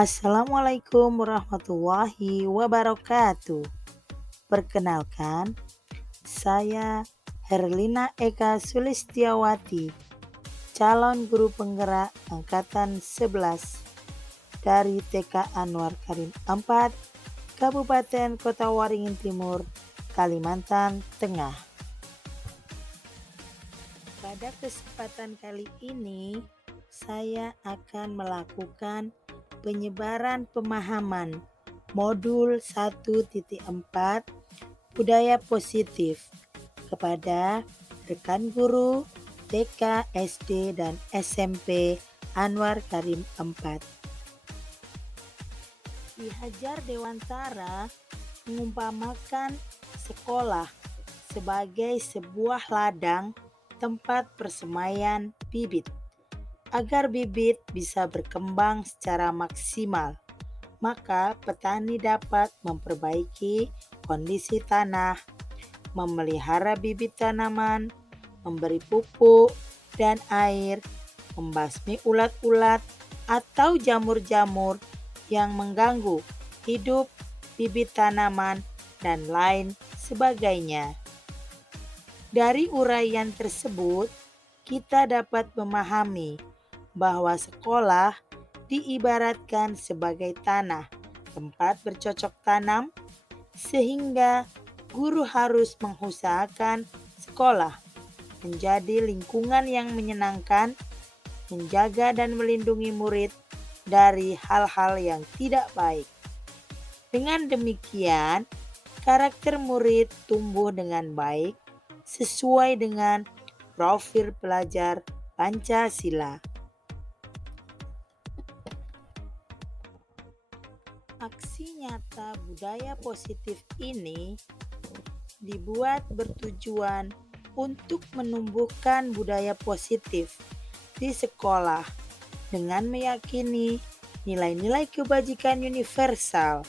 Assalamualaikum warahmatullahi wabarakatuh. Perkenalkan, saya Herlina Eka Sulistiawati, calon guru penggerak angkatan 11 dari TK Anwar Karim 4, Kabupaten Kota Waringin Timur, Kalimantan Tengah. Pada kesempatan kali ini, saya akan melakukan penyebaran pemahaman modul 1.4 budaya positif kepada rekan guru TK, SD, dan SMP Anwar Karim 4. Ki Hajar Dewantara mengumpamakan sekolah sebagai sebuah ladang tempat persemaian bibit. Agar bibit bisa berkembang secara maksimal, maka petani dapat memperbaiki kondisi tanah, memelihara bibit tanaman, memberi pupuk dan air, membasmi ulat-ulat atau jamur-jamur yang mengganggu hidup bibit tanaman, dan lain sebagainya. Dari uraian tersebut, kita dapat memahami bahwa sekolah diibaratkan sebagai tanah tempat bercocok tanam, sehingga guru harus mengusahakan sekolah menjadi lingkungan yang menyenangkan, menjaga dan melindungi murid dari hal-hal yang tidak baik. Dengan demikian, karakter murid tumbuh dengan baik sesuai dengan profil pelajar Pancasila. Aksi nyata budaya positif ini dibuat bertujuan untuk menumbuhkan budaya positif di sekolah dengan meyakini nilai-nilai kebajikan universal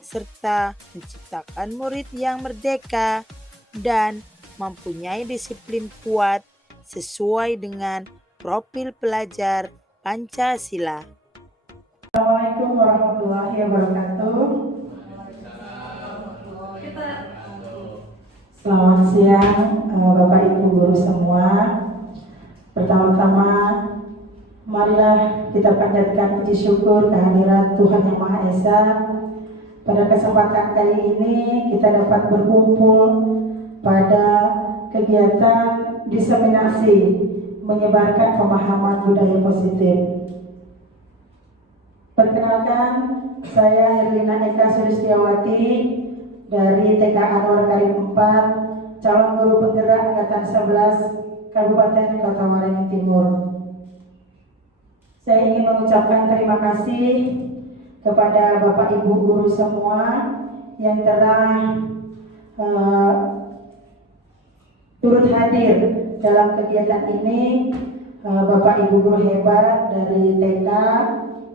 serta menciptakan murid yang merdeka dan mempunyai disiplin kuat sesuai dengan profil pelajar Pancasila. Assalamualaikum warahmatullahi wabarakatuh. Selamat siang Bapak Ibu guru semua. Pertama-tama marilah kita panjatkan puji syukur kehadirat Tuhan Yang Maha Esa. Pada kesempatan kali ini kita dapat berkumpul pada kegiatan diseminasi menyebarkan pemahaman budaya positif. Perkenalkan, saya Herlina Eka Sulistiawati dari TK Anwar Karim 4, calon guru penggerak angkatan 11 Kabupaten Kota Waringin Timur. Saya ingin mengucapkan terima kasih kepada Bapak Ibu guru semua yang telah turut hadir dalam kegiatan ini. Bapak Ibu guru hebat dari TK,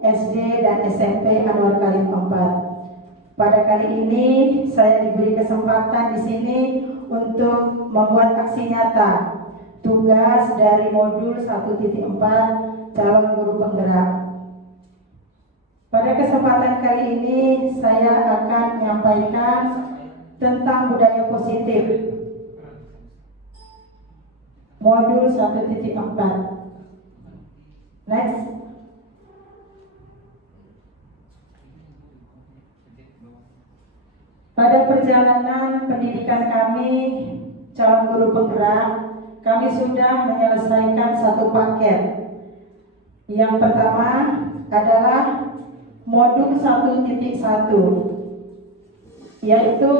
SD, dan SMP Anwar Karim 4. Pada kali ini saya diberi kesempatan di sini untuk membuat aksi nyata tugas dari modul 1.4 calon guru penggerak. Pada kesempatan kali ini saya akan menyampaikan tentang budaya positif modul 1.4. Next. Pada perjalanan pendidikan kami calon guru penggerak, kami sudah menyelesaikan satu paket. Yang pertama adalah modul 1.1, yaitu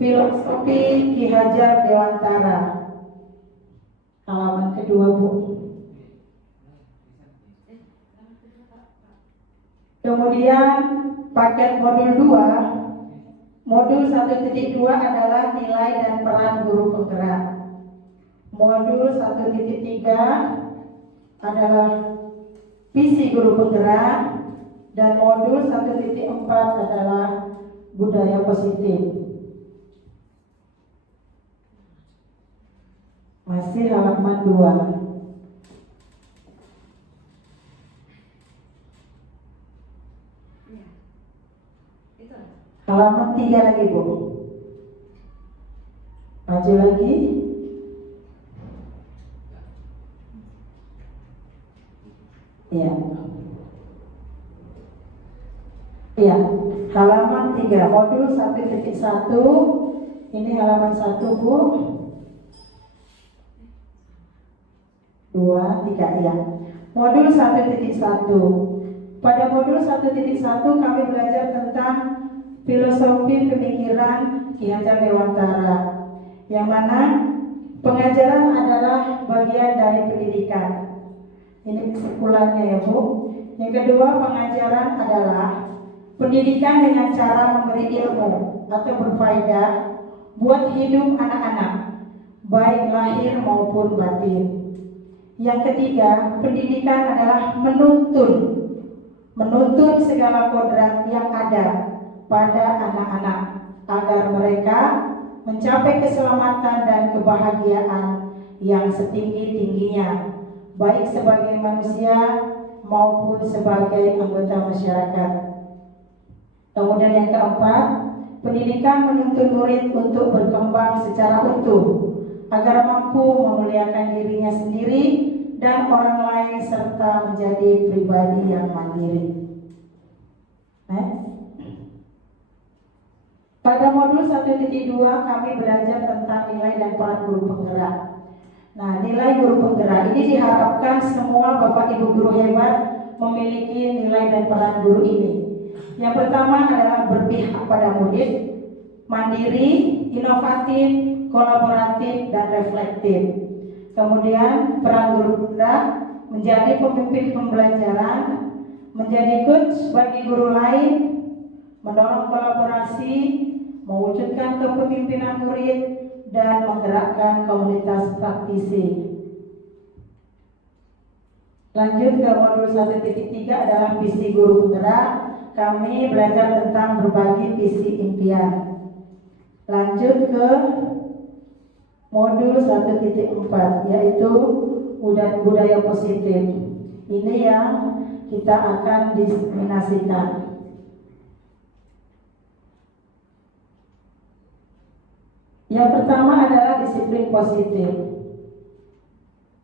filosofi Ki Hajar Dewantara. Halaman kedua, Bu. Kemudian paket modul 2, modul 1.2 adalah nilai dan peran guru penggerak. Modul 1.3 adalah visi guru penggerak, dan modul 1.4 adalah budaya positif. Masih halaman 2. Halaman 3 lagi, Bu. Maju lagi. Ya. Ya, halaman 3, modul 1.1. Ini halaman 1, Bu. 2, 3, ya. Modul 1.1. Pada modul 1.1 kami belajar tentang filosofi pemikiran Ki Hajar Dewantara, yang mana pengajaran adalah bagian dari pendidikan. Ini kesimpulannya ya, Bu. Yang kedua, pengajaran adalah pendidikan dengan cara memberi ilmu atau berfaedah buat hidup anak-anak, baik lahir maupun batin. Yang ketiga, pendidikan adalah menuntun segala kodrat yang ada pada anak-anak agar mereka mencapai keselamatan dan kebahagiaan yang setinggi-tingginya, baik sebagai manusia maupun sebagai anggota masyarakat. Kemudian yang keempat, pendidikan menuntun murid untuk berkembang secara utuh agar mampu memuliakan dirinya sendiri dan orang lain serta menjadi pribadi yang mandiri. Pada modul 1.2 kami belajar tentang nilai dan peran guru penggerak. Nah, nilai guru penggerak ini diharapkan semua Bapak Ibu guru hebat memiliki nilai dan peran guru ini. Yang pertama adalah berpihak pada murid, mandiri, inovatif, kolaboratif, dan reflektif. Kemudian peran guru penggerak menjadi pemimpin pembelajaran, menjadi coach bagi guru lain, mendorong kolaborasi, mewujudkan kepemimpinan murid, dan menggerakkan komunitas praktisi. Lanjut ke modul 1.3 adalah visi guru penggerak. Kami belajar tentang berbagi visi impian. Lanjut ke modul 1.4 yaitu budaya positif. Ini yang kita akan diseminasikan. Yang pertama adalah disiplin positif.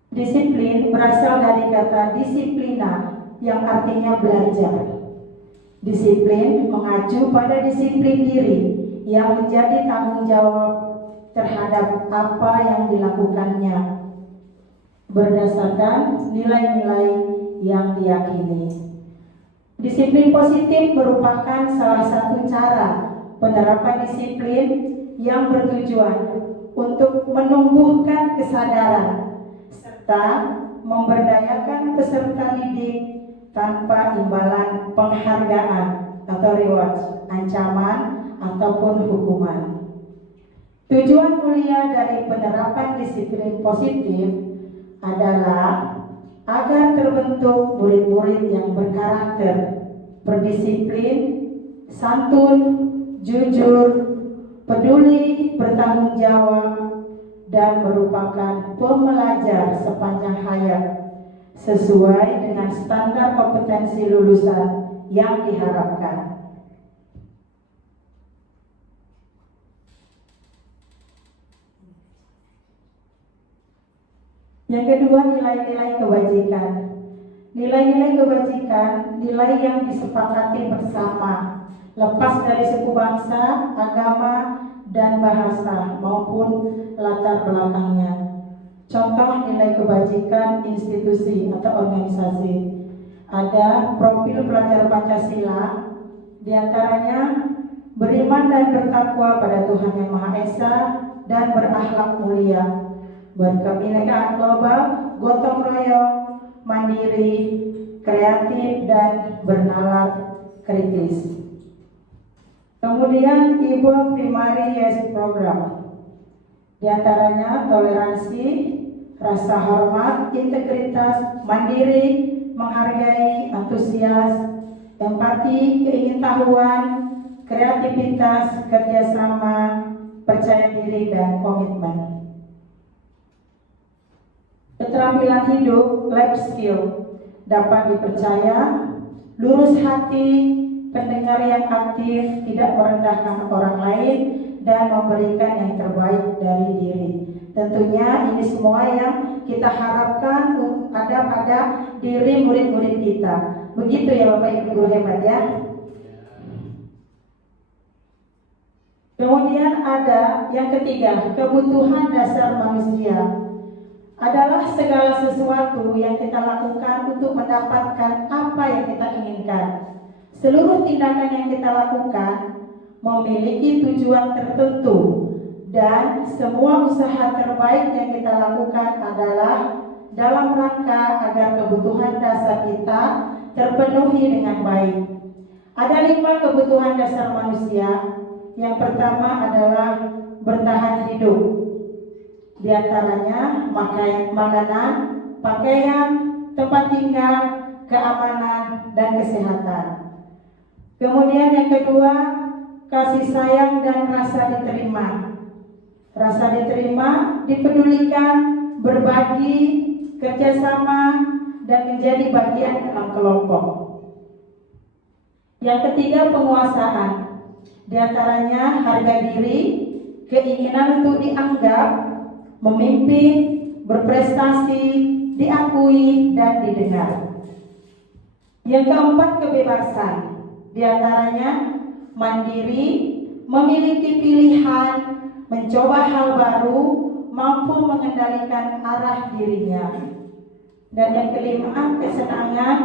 Disiplin berasal dari kata disiplina yang artinya belajar. Disiplin mengacu pada disiplin diri yang menjadi tanggung jawab terhadap apa yang dilakukannya berdasarkan nilai-nilai yang diyakini. Disiplin positif merupakan salah satu cara penerapan disiplin yang bertujuan untuk menumbuhkan kesadaran serta memberdayakan peserta didik tanpa imbalan penghargaan atau reward, ancaman ataupun hukuman. Tujuan mulia dari penerapan disiplin positif adalah agar terbentuk murid-murid yang berkarakter, berdisiplin, santun, jujur, peduli, bertanggung jawab, dan merupakan pembelajar sepanjang hayat sesuai dengan standar kompetensi lulusan yang diharapkan. Yang kedua, nilai-nilai kebajikan. Nilai-nilai kebajikan, nilai yang disepakati bersama, lepas dari suku bangsa, agama, dan bahasa maupun latar belakangnya. Contoh nilai kebajikan institusi atau organisasi. Ada profil pelajar Pancasila, diantaranya beriman dan bertakwa pada Tuhan Yang Maha Esa dan berakhlak mulia, berkebinekaan global, gotong royong, mandiri, kreatif, dan bernalar kritis. Kemudian Ibu Primary Yes Program, diantaranya toleransi, rasa hormat, integritas, mandiri, menghargai, antusias, empati, keingintahuan, kreativitas, kerjasama, percaya diri, dan komitmen. Keterampilan hidup, life skill, dapat dipercaya, lurus hati, pendengar yang aktif, tidak merendahkan orang lain, dan memberikan yang terbaik dari diri. Tentunya ini semua yang kita harapkan ada pada diri murid-murid kita. Begitu ya Bapak Ibu guru hebat ya. Kemudian ada yang ketiga, kebutuhan dasar manusia adalah segala sesuatu yang kita lakukan untuk mendapatkan apa yang kita inginkan. Seluruh tindakan yang kita lakukan memiliki tujuan tertentu, dan semua usaha terbaik yang kita lakukan adalah dalam rangka agar kebutuhan dasar kita terpenuhi dengan baik. Ada 5 kebutuhan dasar manusia. Yang pertama adalah bertahan hidup. Di antaranya makanan, pakaian, tempat tinggal, keamanan, dan kesehatan. Kemudian yang kedua, kasih sayang dan rasa diterima. Rasa diterima, dipedulikan, berbagi, kerjasama, dan menjadi bagian dalam kelompok. Yang ketiga, penguasaan. Di antaranya harga diri, keinginan untuk dianggap, memimpin, berprestasi, diakui, dan didengar. Yang keempat, kebebasan. Di antaranya mandiri, memiliki pilihan, mencoba hal baru, mampu mengendalikan arah dirinya. Dan yang kelima, kesenangan.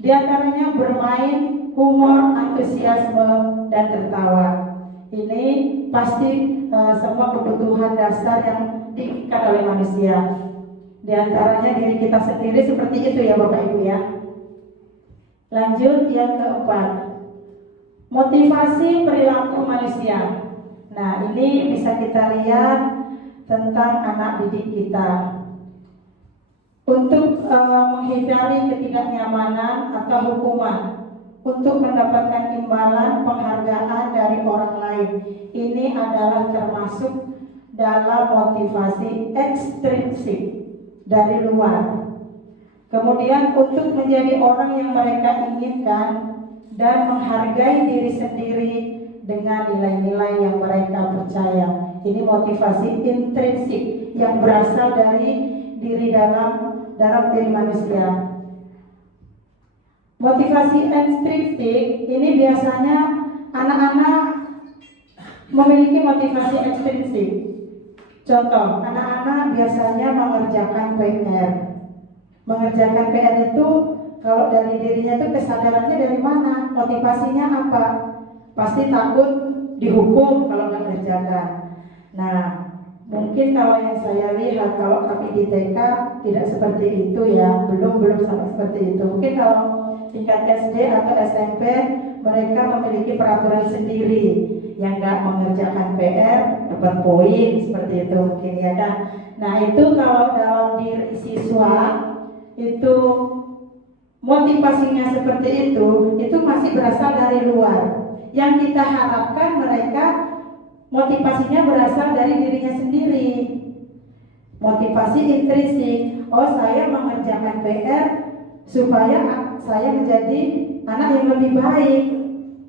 Di antaranya bermain, humor, antusiasme, dan tertawa. Ini pasti semua kebutuhan dasar yang diinginkan oleh manusia. Di antaranya diri kita sendiri seperti itu ya Bapak Ibu ya. Lanjut yang keempat, motivasi perilaku manusia. Nah, ini bisa kita lihat tentang anak didik kita. Untuk menghindari ketidaknyamanan atau hukuman, untuk mendapatkan imbalan penghargaan dari orang lain. Ini adalah termasuk dalam motivasi ekstrinsik dari luar. Kemudian untuk menjadi orang yang mereka inginkan dan menghargai diri sendiri dengan nilai-nilai yang mereka percaya. Ini motivasi intrinsik yang berasal dari diri dalam diri manusia. Motivasi ekstrinsik ini biasanya anak-anak memiliki motivasi ekstrinsik. Contoh, anak-anak biasanya mengerjakan PR. Mengerjakan PR itu kalau dari dirinya itu kesadarannya dari mana? Motivasinya apa? Pasti takut dihukum kalau nggak mengerjakan. Nah, mungkin kalau yang saya lihat kalau kami di TK tidak seperti itu ya, belum sampai seperti itu. Mungkin kalau tingkat SD atau SMP mereka memiliki peraturan sendiri, yang nggak mengerjakan PR dapat poin seperti itu mungkin ya kan. Nah itu kalau dalam diri siswa itu motivasinya seperti itu masih berasal dari luar. Yang kita harapkan mereka motivasinya berasal dari dirinya sendiri. Motivasi intrinsik, oh saya mengerjakan PR supaya saya menjadi anak yang lebih baik.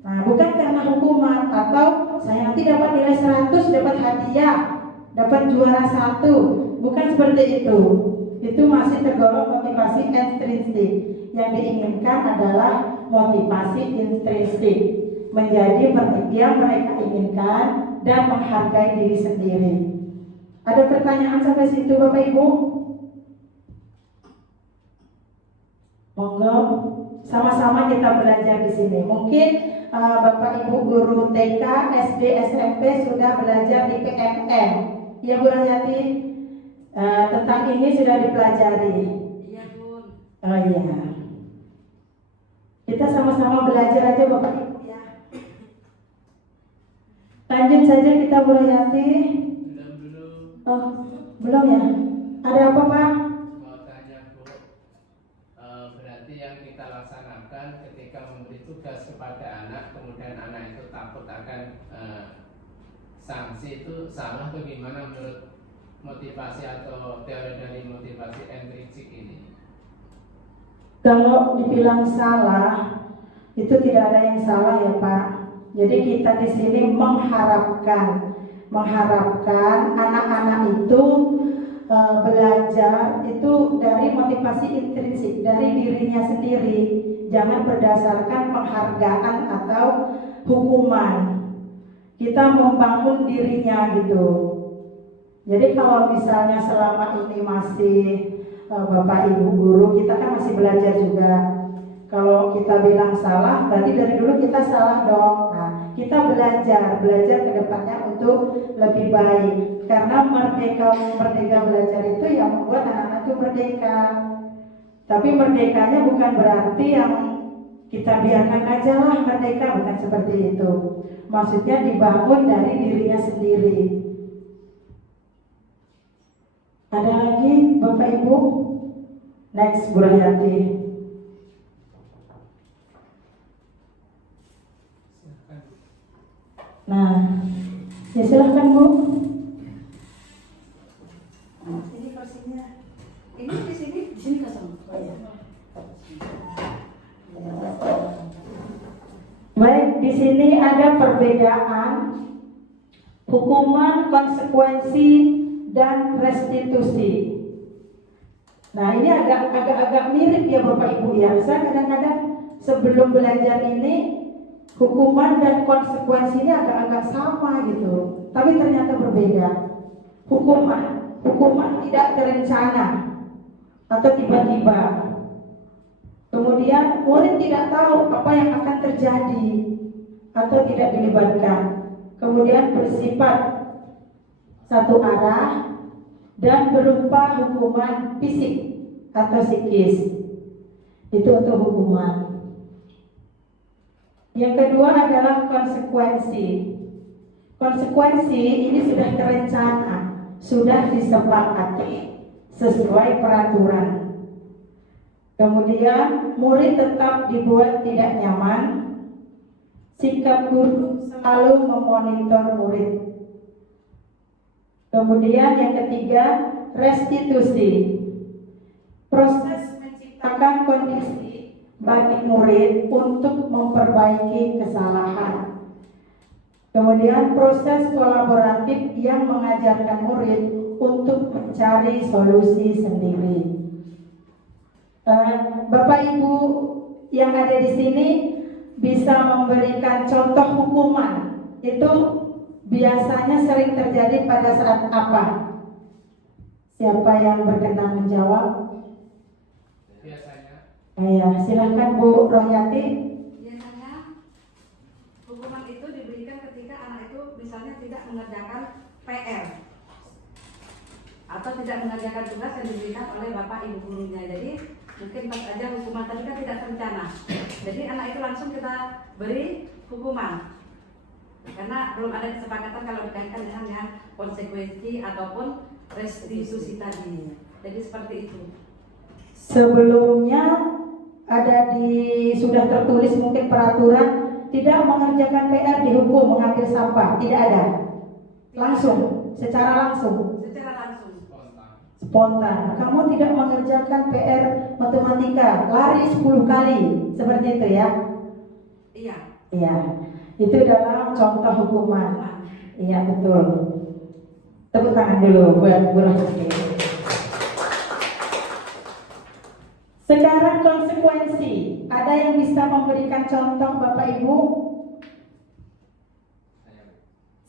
Nah, bukan karena hukuman atau saya nanti dapat nilai 100, dapat hadiah, dapat juara 1. Bukan seperti itu. Itu masih tergolong motivasi ekstrinsik. Yang diinginkan adalah motivasi intrinsik, menjadi yang mereka inginkan dan menghargai diri sendiri. Ada pertanyaan sampai situ Bapak Ibu? Monggo, sama-sama kita belajar di sini. Mungkin Bapak Ibu guru TK, SD, SMP sudah belajar di PMN. Ya Bu Rahayati, tentang ini sudah dipelajari. Iya Bun. Oh iya. Kita sama-sama belajar aja Bapak Ibu ya. Lanjut saja kita Bu Rahayati. Oh, belum ya? Ada apa Pak? Berarti yang kita laksanakan ketika memberi tugas kepada anak, kemudian anak itu takut akan sanksi, itu salah atau gimana menurut motivasi atau teori dari motivasi intrinsik ini? Kalau dibilang salah, Itu tidak ada yang salah ya Pak. Jadi kita di sini mengharapkan anak-anak itu belajar itu dari motivasi intrinsik dari dirinya sendiri, jangan berdasarkan penghargaan atau hukuman. Kita membangun dirinya gitu. Jadi kalau misalnya selama ini masih Bapak Ibu guru, kita kan masih belajar juga. Kalau kita bilang salah, berarti dari dulu kita salah dong. Nah, kita belajar ke depannya untuk lebih baik. Karena merdeka belajar itu yang membuat anak-anak itu merdeka. Tapi merdekanya bukan berarti yang kita biarkan aja lah merdeka, bukan seperti itu. Maksudnya dibangun dari dirinya sendiri. Ada lagi Bapak Ibu? Next, Bu Rahayati. Nah, ya silahkan Bu. Ini versinya. Ini di sini kosong. Oh ya. Baik, di sini ada perbedaan hukuman, konsekuensi, dan restitusi. Nah, ini agak mirip ya Bapak Ibu ya. Saya kadang-kadang sebelum belajar ini hukuman dan konsekuensinya agak-agak sama gitu, tapi ternyata berbeda. Hukuman tidak terencana atau tiba-tiba. Kemudian murid tidak tahu apa yang akan terjadi atau tidak dilibatkan. Kemudian bersifat satu arah dan berupa hukuman fisik atau psikis. Itu untuk hukuman. Yang kedua adalah konsekuensi. Konsekuensi ini sudah terencana, sudah disepakati sesuai peraturan. Kemudian murid tetap dibuat tidak nyaman. Sikap guru selalu memonitor murid. Kemudian yang ketiga, restitusi. Proses menciptakan kondisi bagi murid untuk memperbaiki kesalahan. Kemudian proses kolaboratif yang mengajarkan murid untuk mencari solusi sendiri. Bapak Ibu yang ada di sini bisa memberikan contoh hukuman. Itu biasanya sering terjadi pada saat apa? Siapa yang berkenan menjawab? Biasanya. Ya, silakan Bu Rohyati. Biasanya hukuman itu diberikan ketika anak itu misalnya tidak mengerjakan PR atau tidak mengerjakan tugas yang diberikan oleh bapak ibu gurunya. Jadi mungkin pas aja hukuman tadi kan tidak terencana. Jadi anak itu langsung kita beri hukuman karena belum ada kesepakatan kalau dikaitkan dengan konsekuensi ataupun restitusi tadi. Jadi seperti itu. Sebelumnya sudah tertulis mungkin peraturan tidak mengerjakan PR dihukum mengambil sampah, tidak ada. Langsung, secara langsung. Spontan. Kamu tidak mengerjakan PR matematika, lari 10 kali, seperti itu ya? Iya. Iya. Itu adalah contoh hukuman. Iya betul. Tepuk tangan dulu buat Bu Rohyati. Sekarang konsekuensi. Ada yang bisa memberikan contoh Bapak Ibu?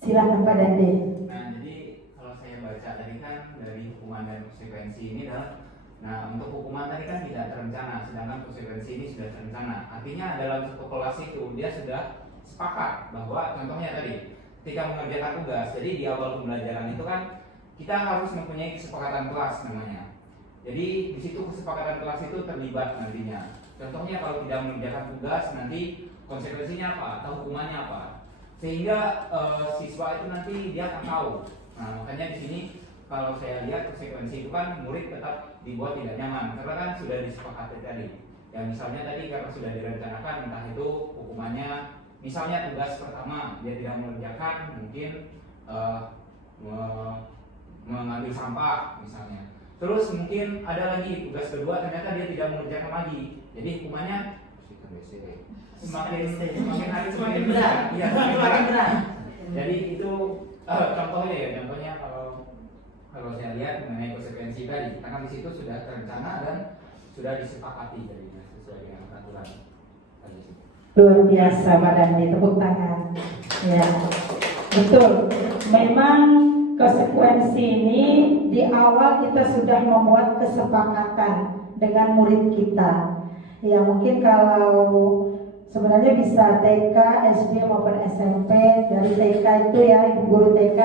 Silakan Pak Dande. Nah, jadi kalau saya baca tadi kan dari hukuman dan konsekuensi ini adalah, nah untuk hukuman tadi kan tidak terencana, sedangkan konsekuensi ini sudah terencana. Artinya dalam satu kelas itu dia sudah sepakat bahwa contohnya tadi ketika mengerjakan tugas, jadi di awal pembelajaran itu kan kita harus mempunyai kesepakatan kelas namanya. Jadi di situ kesepakatan kelas itu terlibat nantinya. Contohnya kalau tidak mengerjakan tugas nanti konsekuensinya apa atau hukumannya apa. Sehingga siswa itu nanti dia akan tahu. Nah, makanya di sini kalau saya lihat konsekuensi itu kan murid tetap dibuat tidak nyaman karena kan sudah disepakati tadi. Ya misalnya tadi karena sudah direncanakan entah itu hukumannya misalnya tugas pertama dia tidak mengerjakan mungkin mengambil sampah misalnya. Terus mungkin ada lagi tugas kedua ternyata dia tidak mengerjakan lagi. Jadi hukumannya speaker WC. Semakin hari semakin berat. Iya, Semakin berat. Jadi itu contohnya ya, contohnya kalau saya lihat mengenai konsekuensi tadi, karena di situ sudah terencana dan sudah disepakati dari sesuai dengan peraturan tadi. Luar biasa Pak Dandi, tepuk tangan. Ya, betul. Memang konsekuensi ini di awal kita sudah membuat kesepakatan dengan murid kita. Ya mungkin kalau sebenarnya bisa TK, SD maupun SMP, dari TK itu ya ibu guru TK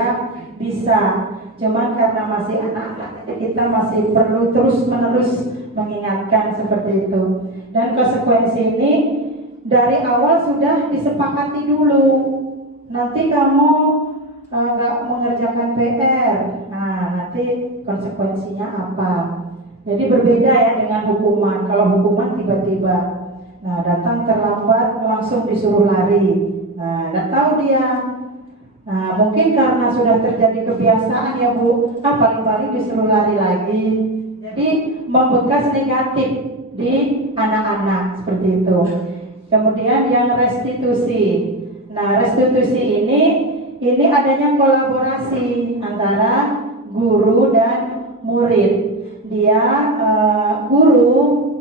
bisa. Cuman karena masih anak-anak, kita masih perlu terus-menerus mengingatkan seperti itu. Dan konsekuensi ini dari awal sudah disepakati dulu. Nanti kamu nggak mengerjakan PR, nah nanti konsekuensinya apa? Jadi berbeda ya dengan hukuman. Kalau hukuman tiba-tiba, nah datang terlambat langsung disuruh lari, nah nggak tahu dia. Nah mungkin karena sudah terjadi kebiasaan ya Bu, paling-paling disuruh lari lagi. Jadi membekas negatif di anak-anak seperti itu. Kemudian yang restitusi. Nah restitusi ini adanya kolaborasi antara guru dan murid. Dia guru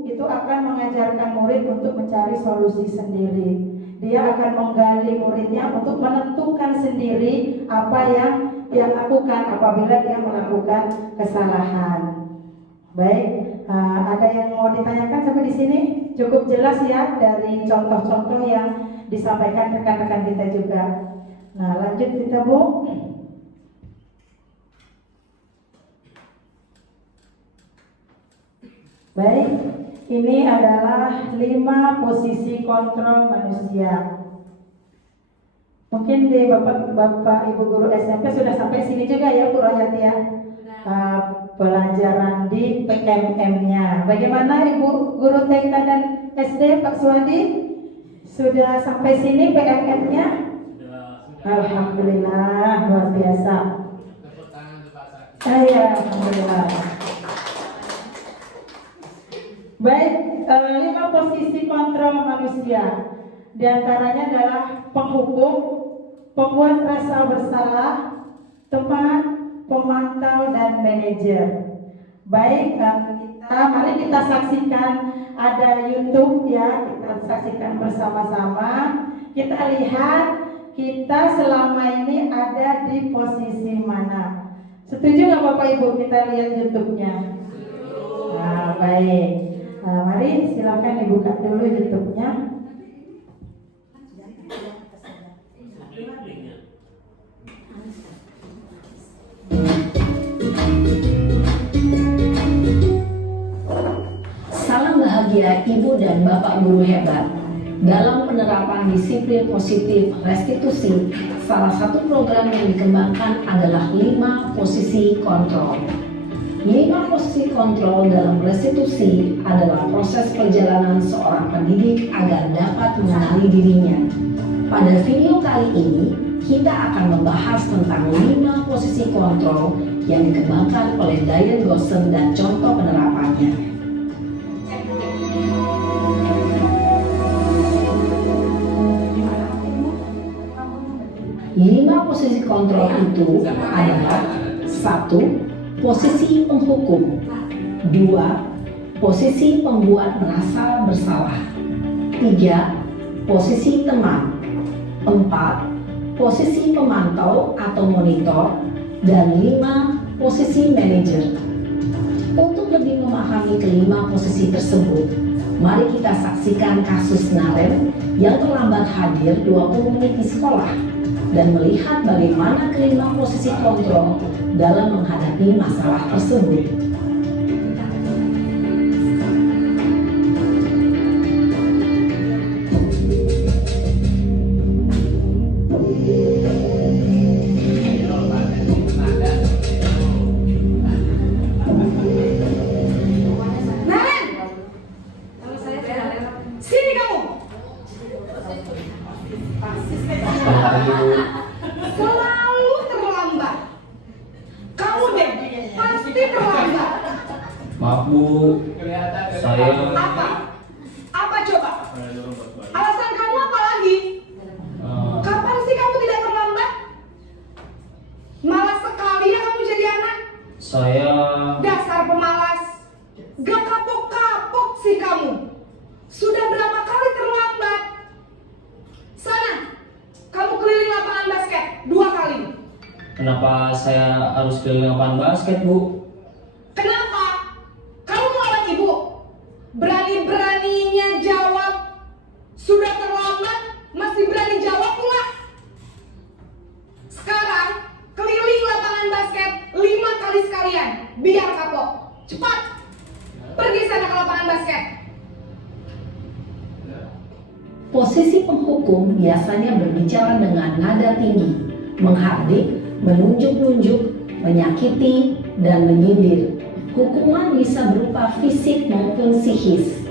itu akan mengajarkan murid untuk mencari solusi sendiri. Dia akan menggali muridnya untuk menentukan sendiri apa yang dia lakukan apabila dia melakukan kesalahan. Baik, ada yang mau ditanyakan sampai di sini? Cukup jelas ya dari contoh-contoh yang disampaikan rekan-rekan kita juga. Nah, lanjut kita Bu. Baik, ini adalah 5 posisi kontrol manusia. Mungkin di Bapak Ibu guru SMP sudah sampai sini juga ya Bu Royati ya. Pelajaran di PMM-nya. Bagaimana Ibu guru TK dan SD Pak Suwadi? Sudah sampai sini PMM-nya? Alhamdulillah, luar biasa. Tepuk tangan untuk Pak Saki. Ya, alhamdulillah. Baik, 5 posisi kontrol manusia. Di antaranya adalah penghukum, pembuat rasa bersalah, teman, pemantau, dan manajer. Baik, mari kita saksikan ada YouTube ya, kita saksikan bersama-sama. Kita lihat kita selama ini ada di posisi mana. Setuju nggak Bapak Ibu kita lihat YouTube-nya? Nah, baik. Mari silakan dibuka dulu YouTube-nya. Salam bahagia Ibu dan Bapak guru hebat. Dalam penerapan disiplin positif restitusi, salah satu program yang dikembangkan adalah 5 posisi kontrol. 5 posisi kontrol dalam restitusi adalah proses perjalanan seorang pendidik agar dapat mengenali dirinya. Pada video kali ini, kita akan membahas tentang 5 posisi kontrol yang dikembangkan oleh Diane Gossen dan contoh penerapannya. 5 posisi kontrol itu adalah 1. Posisi penghukum, 2. Posisi pembuat merasa bersalah, 3. Posisi teman, 4. Posisi pemantau atau monitor, dan 5. Posisi manajer. Untuk lebih memahami kelima posisi tersebut, mari kita saksikan kasus Naren yang terlambat hadir 20 menit di sekolah dan melihat bagaimana kelima posisi kontrol dalam menghadapi masalah tersebut. Selalu terlambat. Kamu deh pasti terlambat. Maaf Bu, Kelihatan saya Apa? Apa coba? Saya... Dasar pemalas. Gak kapok-kapok sih kamu. Sudah berapa kali terlambat? Sana, kamu keliling lapangan basket 2 kali. Kenapa saya harus keliling lapangan basket, Bu? Kenapa? Kamu melawan ibu? Berani-beraninya jawab. Sudah terlambat, masih berani jawab pula. Sekarang, keliling lapangan basket 5 kali sekalian. Biar kapok. Cepat. Pergi sana ke lapangan basket. Posisi penghukum biasanya berbicara dengan nada tinggi, menghardik, menunjuk-nunjuk, menyakiti, dan menyindir. Hukuman bisa berupa fisik maupun psikis.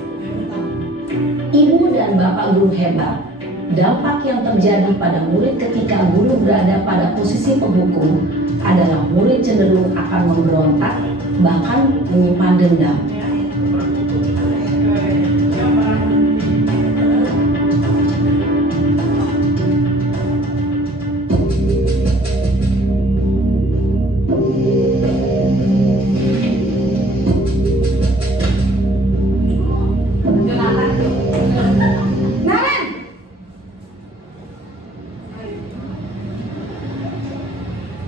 Ibu dan bapak guru hebat. Dampak yang terjadi pada murid ketika guru berada pada posisi penghukum adalah murid cenderung akan memberontak, bahkan menyimpan dendam. Naren!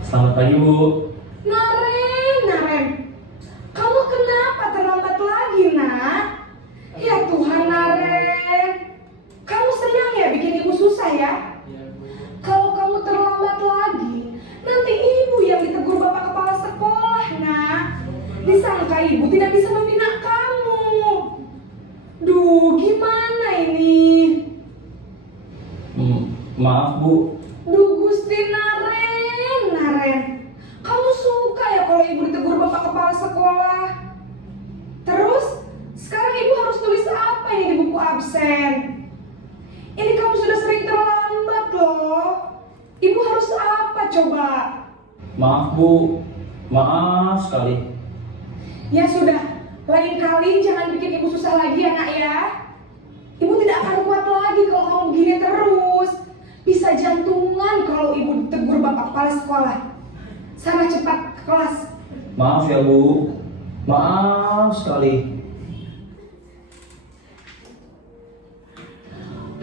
Selamat pagi, Bu. Naren, kamu kenapa terlambat lagi, nak? Ya Tuhan, Naren, kamu senang ya bikin ibu susah ya? Kalau kamu terlambat lagi, nanti ibu yang ditegur bapak kepala sekolah, nak. Disangka ibu tidak bisa membina kamu. Duh, gimana ini? Maaf, Bu. Duh, Gusti Naren, kamu suka ya kalau ibu ditegur bapak kepala sekolah? Terus, sekarang ibu harus tulis apa ini di buku absen? Ini kamu sudah sering terlambat loh. Ibu harus apa coba? Maaf, Bu. Maaf sekali. Ya sudah, lain kali jangan bikin ibu susah lagi ya, nak ya. Ibu tidak akan kuat lagi kalau kamu begini terus. Bisa jantungan kalau ibu ditegur bapak kepala sekolah. Sana cepat ke kelas. Maaf ya, Bu. Maaf sekali.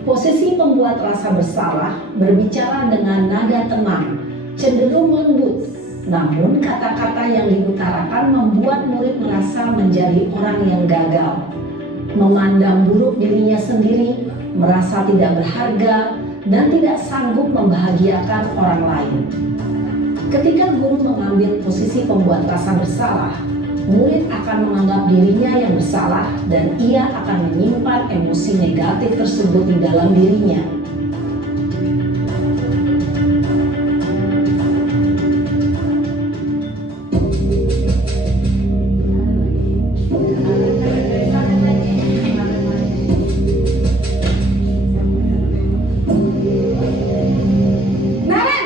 Posisi pembuat rasa bersalah berbicara dengan nada tenang, cenderung lembut. Namun kata-kata yang diutarakan membuat murid merasa menjadi orang yang gagal, memandang buruk dirinya sendiri, merasa tidak berharga, dan tidak sanggup membahagiakan orang lain. Ketika guru mengambil posisi pembuat rasa bersalah, murid akan menganggap dirinya yang bersalah dan ia akan menyimpan emosi negatif tersebut di dalam dirinya. Naren!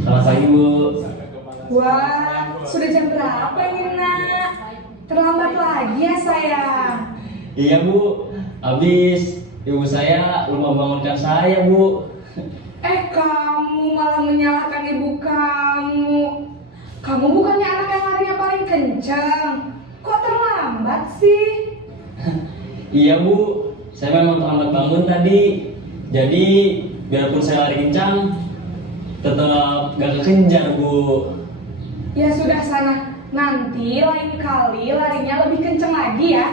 Selamat pagi, Bu. Wah, sudah jam berapa ini, nak? Terlambat lagi ya, sayang. Iya, Bu. Habis ibu saya belum membangunkan saya, Bu. Kamu malah menyalahkan ibu kamu. Kamu bukannya anak yang larinya paling kencang. Kok terlambat sih? Iya, Bu. Saya memang terlambat bangun tadi. Jadi, biarpun saya lari kencang, tetap gak kekejar, Bu. Ya sudah sana. Nanti lain kali larinya lebih kencang lagi ya.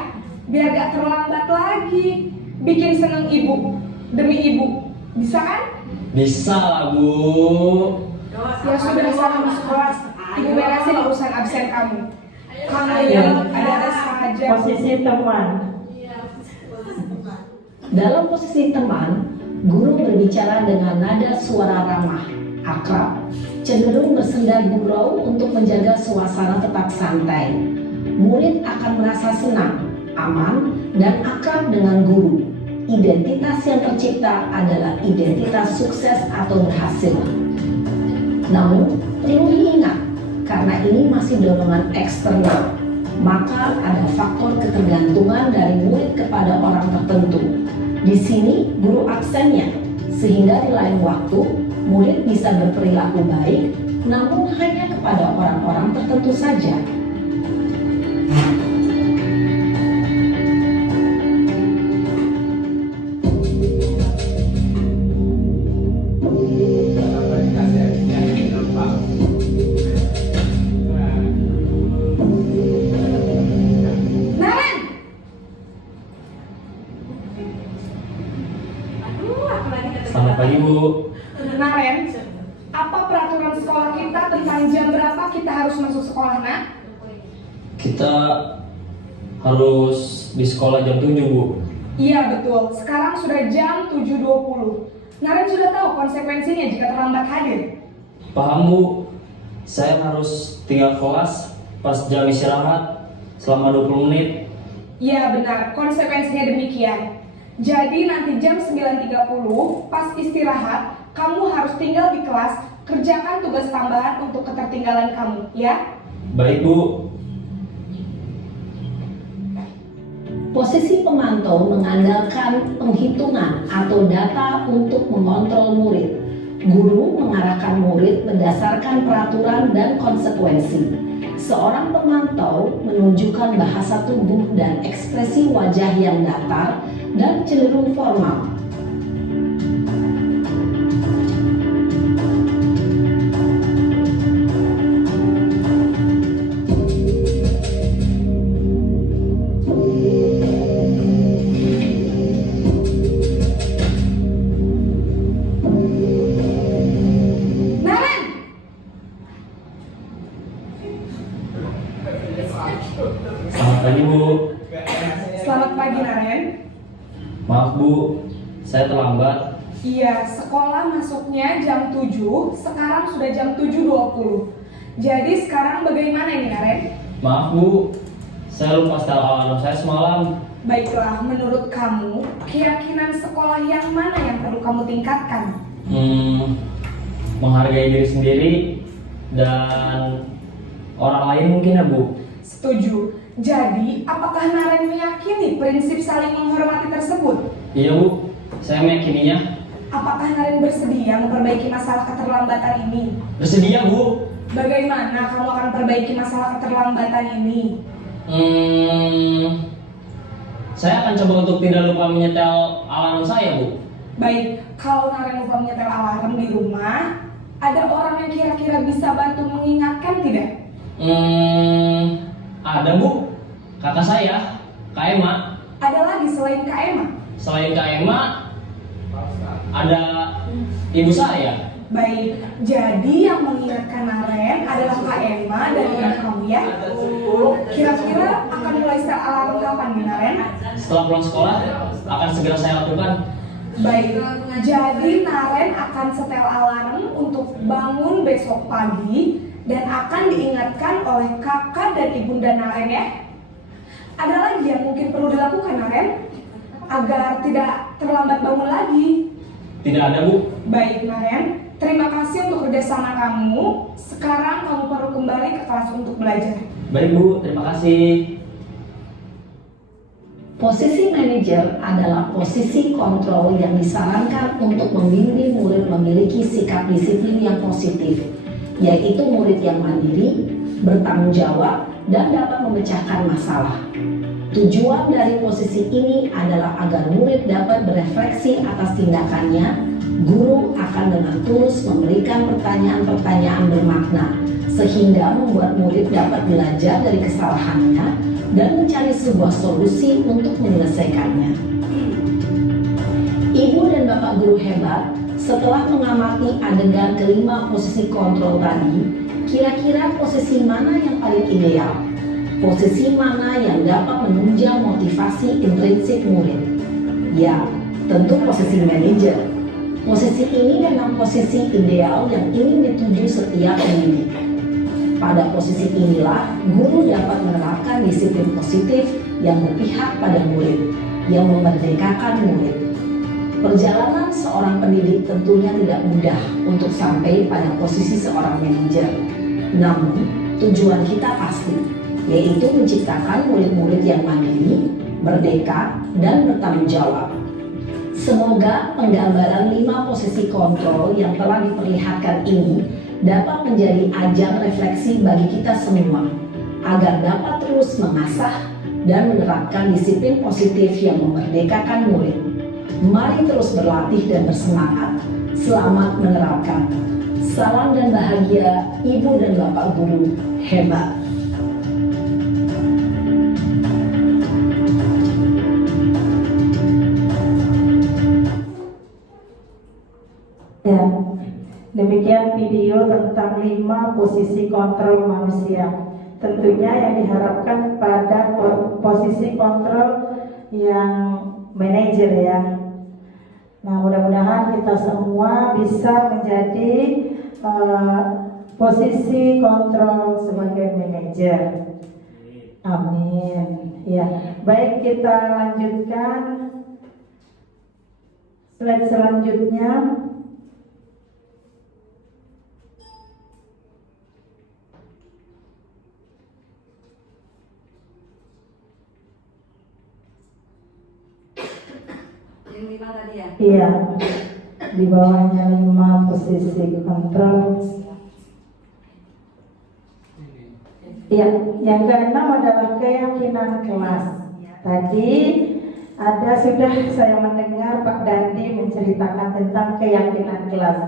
Biar gak terlambat lagi. Bikin seneng ibu. Demi ibu. Bisa kan? Bisa lah, Bu. Ya sudah sana masuk kelas. Ibu beresin urusan absen kamu. Kamu yang ada saja. Posisi teman. Dalam posisi teman, guru berbicara dengan nada suara ramah, akrab, cenderung bersenda gurau untuk menjaga suasana tetap santai. Murid akan merasa senang, aman, dan akrab dengan guru. Identitas yang tercipta adalah identitas sukses atau berhasil. Namun, perlu diingat, karena ini masih dorongan eksternal, maka ada faktor ketergantungan dari murid kepada orang tertentu. Di sini guru absennya, sehingga di lain waktu murid bisa berperilaku baik, namun hanya kepada orang-orang tertentu saja. Naren, Aduh, aku lagi ketemu Selamat pagi Bu. Naren, apa peraturan sekolah kita tentang jam berapa kita harus masuk sekolah, nak? Kita harus di sekolah jam 7 Bu. Iya betul, sekarang sudah jam 7.20. Naren sudah tahu konsekuensinya jika terlambat hadir. Paham Bu, saya harus tinggal kelas pas jam istirahat selama 20 menit. Iya benar, konsekuensinya demikian. Jadi nanti jam 9.30 pas istirahat, kamu harus tinggal di kelas, kerjakan tugas tambahan untuk ketertinggalan kamu, ya? Baik Bu. Posisi pemantau mengandalkan penghitungan atau data untuk mengontrol murid. Guru mengarahkan murid berdasarkan peraturan dan konsekuensi. Seorang pemantau menunjukkan bahasa tubuh dan ekspresi wajah yang datar dan cenderung formal. Naren, Selamat pagi Bu. selamat pagi Naren. Maaf Bu, saya terlambat. Iya, sekolah masuknya jam 7, sekarang sudah jam 7.20. Jadi sekarang bagaimana ini Naren? Maaf Bu, saya lupa setel alarm saya semalam. Baiklah, menurut kamu, keyakinan sekolah yang mana yang perlu kamu tingkatkan? Menghargai diri sendiri dan orang lain mungkin ya Bu. Setuju. Jadi, apakah Naren meyakini prinsip saling menghormati tersebut? Iya Bu, saya meyakininya. Apakah Naren bersedia memperbaiki masalah keterlambatan ini? Bersedia Bu. Bagaimana kamu akan perbaiki masalah keterlambatan ini? Saya akan coba untuk tidak lupa menyetel alarm saya Bu. Baik, kalau Naren lupa menyetel alarm di rumah, ada orang yang kira-kira bisa bantu mengingatkan tidak? Ada Bu, kakak saya, Kak Ema. Ada lagi selain Kak Emma? Selain Kak Ema, ada ibu saya. Baik, jadi yang mengingatkan Naren adalah Kak Emma dan ibu kamu ya? Kira-kira akan mulai setel alarm kapan nih Naren? Setelah pulang sekolah, akan segera saya lakukan. Baik, jadi Naren akan setel alarm untuk bangun besok pagi dan akan diingatkan oleh kakak dan ibunda Naren ya. Ada lagi yang mungkin perlu dilakukan Naren agar tidak terlambat bangun lagi. Tidak ada Bu. Baik Naren, terima kasih untuk kerjasama kamu. Sekarang kamu perlu kembali ke kelas untuk belajar. Baik Bu, terima kasih. Posisi manajer adalah posisi kontrol yang disarankan untuk membimbing murid memiliki sikap disiplin yang positif, yaitu murid yang mandiri, bertanggung jawab, dan dapat memecahkan masalah. Tujuan dari posisi ini adalah agar murid dapat berefleksi atas tindakannya. Guru akan dengan tulus memberikan pertanyaan-pertanyaan bermakna, sehingga membuat murid dapat belajar dari kesalahannya dan mencari sebuah solusi untuk menyelesaikannya. Ibu dan Bapak guru hebat, setelah mengamati adegan kelima posisi kontrol tadi, kira-kira posisi mana yang paling ideal? Posisi mana yang dapat menunjang motivasi intrinsik murid? Ya, tentu posisi manajer. Posisi ini memang posisi ideal yang ingin dituju setiap pendidik. Pada posisi inilah, guru dapat menerapkan disiplin positif yang berpihak pada murid, yang memerdekakan murid. Perjalanan seorang pendidik tentunya tidak mudah untuk sampai pada posisi seorang manajer. Namun, tujuan kita pasti, yaitu menciptakan murid-murid yang mandiri, merdeka, dan bertanggung jawab. Semoga penggambaran 5 posisi kontrol yang telah diperlihatkan ini dapat menjadi ajang refleksi bagi kita semua agar dapat terus mengasah dan menerapkan disiplin positif yang memerdekakan murid. Mari terus berlatih dan bersemangat. Selamat menerapkan. Salam dan bahagia Ibu dan Bapak Guru hebat. Ya, demikian video tentang 5 posisi kontrol manusia. Tentunya yang diharapkan pada posisi kontrol yang manajer ya. Nah, mudah-mudahan kita semua bisa menjadi posisi kontrol sebagai manajer. Amin. Ya, baik, kita lanjutkan slide selanjutnya. Yang 5 tadi ya? Iya, di bawahnya 5 posisi kontrol. Iya, yang keenam adalah keyakinan kelas. Tadi sudah saya mendengar Pak Dandi menceritakan tentang keyakinan kelas.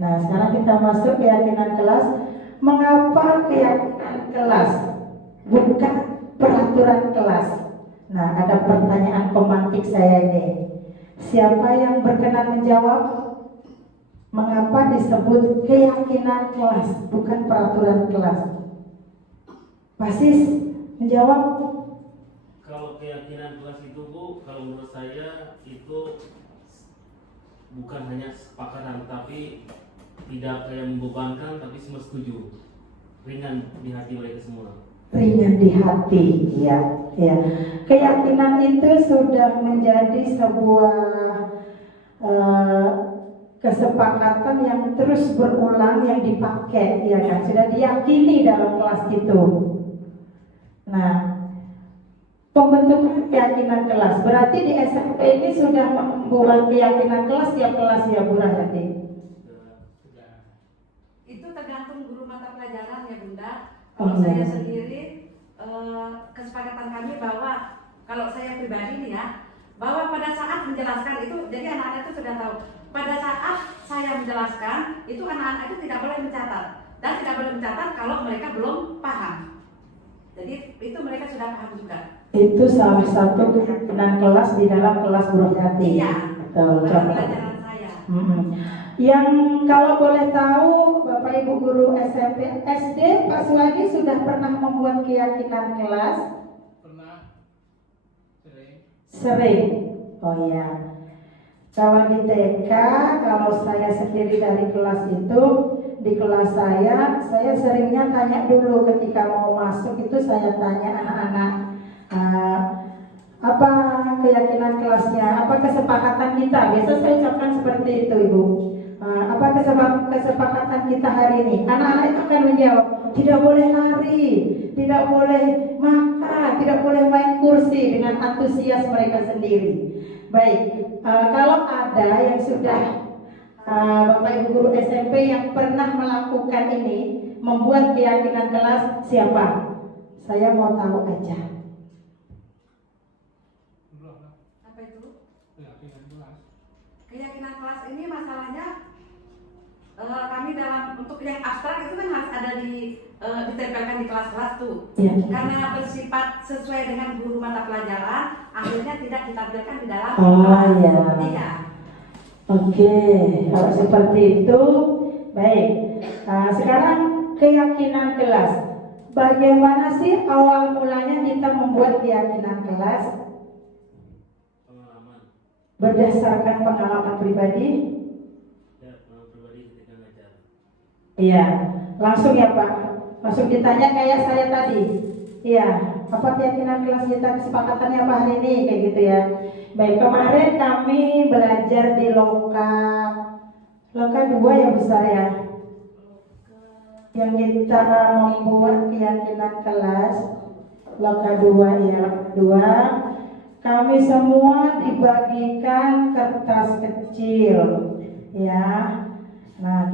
Nah, sekarang kita masuk keyakinan kelas. Mengapa keyakinan kelas, bukan peraturan kelas? Nah, ada pertanyaan pemantik saya ini. Siapa yang berkenan menjawab? Mengapa disebut keyakinan kelas, bukan peraturan kelas? Pasis menjawab. Kalau keyakinan kelas itu Bu, kalau menurut saya itu bukan hanya kesepakatan, tapi tidak kayak membebankan, tapi semua setuju, ringan di hati mereka semua. Ringan di hati, ya. Keyakinan itu sudah menjadi sebuah kesepakatan yang terus berulang, yang dipakai, ya kan? Sudah diyakini dalam kelas itu. Nah, pembentukan keyakinan kelas berarti di SMP ini sudah membuat keyakinan kelas tiap kelas ya Bu Rahati? Itu tergantung guru mata pelajaran ya Bunda. Oh, Kalau saya iya. sendiri kesepakatan kami bahwa kalau saya pribadi nih ya, bahwa pada saat menjelaskan itu, jadi anak-anak itu sudah tahu. Pada saat saya menjelaskan itu anak-anak itu tidak boleh mencatat dan tidak boleh mencatat kalau mereka belum paham. Jadi itu mereka sudah paham juga. Itu salah satu keyakinan kelas di dalam kelas Bu Rahati. Iya. Betul. Dalam pelajaran saya. Yang kalau boleh tahu Bapak Ibu guru SMP, SD, Pak Suwadi sudah pernah membuat keyakinan kelas? Pernah, Sering. Oh ya. Kalau di TK, kalau saya sendiri dari kelas itu, di kelas saya seringnya tanya dulu ketika mau masuk itu saya tanya anak-anak apa keyakinan kelasnya, apa kesepakatan kita. Biasa saya ucapkan seperti itu Ibu. Apa kesepakatan kita hari ini? Anak-anak itu akan menjawab, tidak boleh lari, tidak boleh makan, tidak boleh main kursi, dengan antusias mereka sendiri. Baik, kalau ada yang sudah Bapak Ibu guru SMP yang pernah melakukan ini, membuat keyakinan kelas, siapa? Saya mau tahu aja. Apa itu? keyakinan kelas. Keyakinan kelas ini masalahnya kami dalam untuk yang abstrak itu kan harus ada ditempelkan di kelas-kelas tuh. Ya. Karena bersifat sesuai dengan guru mata pelajaran, akhirnya tidak ditampilkan di dalam Oh, kelas. ya. Iya. Oke, kalau seperti itu, baik. Sekarang keyakinan kelas. Bagaimana sih awal mulanya kita membuat keyakinan kelas? Pengalaman. Berdasarkan pengalaman pribadi? Ya, pengalaman pribadi ketika ngajar. Iya, langsung ya Pak. Langsung ditanya kayak saya tadi. Iya, apa keyakinan kelas kita, kesepakatannya apa hari ini, kayak gitu ya. Baik, kemarin kami belajar di Loka 2 yang besar ya. Yang kita membuat keyakinan kelas Loka 2 ya, Loka 2. kami semua dibagikan kertas kecil, ya. Nah,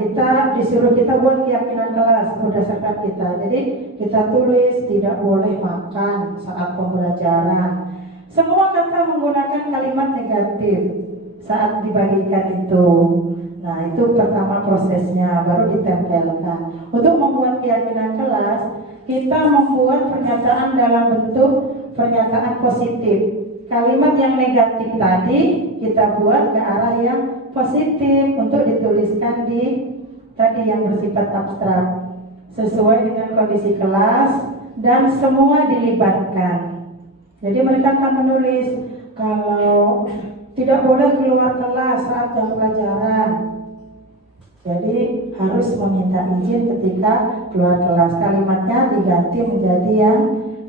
disuruh kita buat keyakinan kelas berdasarkan kita. Jadi kita tulis tidak boleh makan saat pembelajaran. Semua kata menggunakan kalimat negatif saat dibagikan itu. Nah, itu pertama prosesnya, baru ditempelkan. Untuk membuat keyakinan kelas, kita membuat pernyataan dalam bentuk pernyataan positif. Kalimat yang negatif tadi kita buat ke arah yang positif untuk dituliskan di tadi yang bersifat abstrak sesuai dengan kondisi kelas dan semua dilibatkan. Jadi mereka akan menulis kalau tidak boleh keluar kelas saat jam pelajaran. Jadi harus meminta izin ketika keluar kelas. Kalimatnya diganti menjadi yang